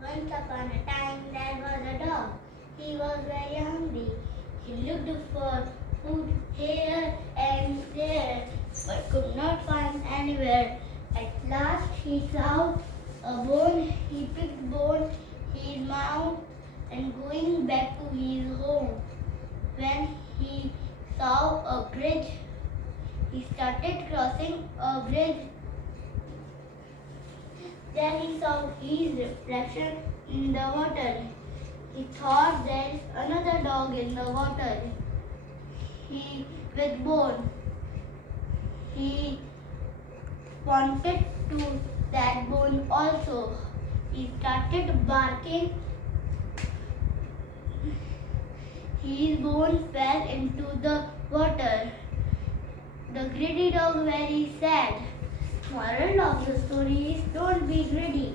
Once upon a time there was a dog. He was very hungry. He looked for food here and there but could not find anywhere. At last he saw a bone. He picked bone in his mouth and going back to his home. When he saw a bridge, he started crossing a bridge. Then he saw his reflection in the water. He thought there is another dog in the water. He with bone. He wanted to that bone also. He started barking. His bone fell into the water. The greedy dog very sad. Moral of the story is don't be greedy.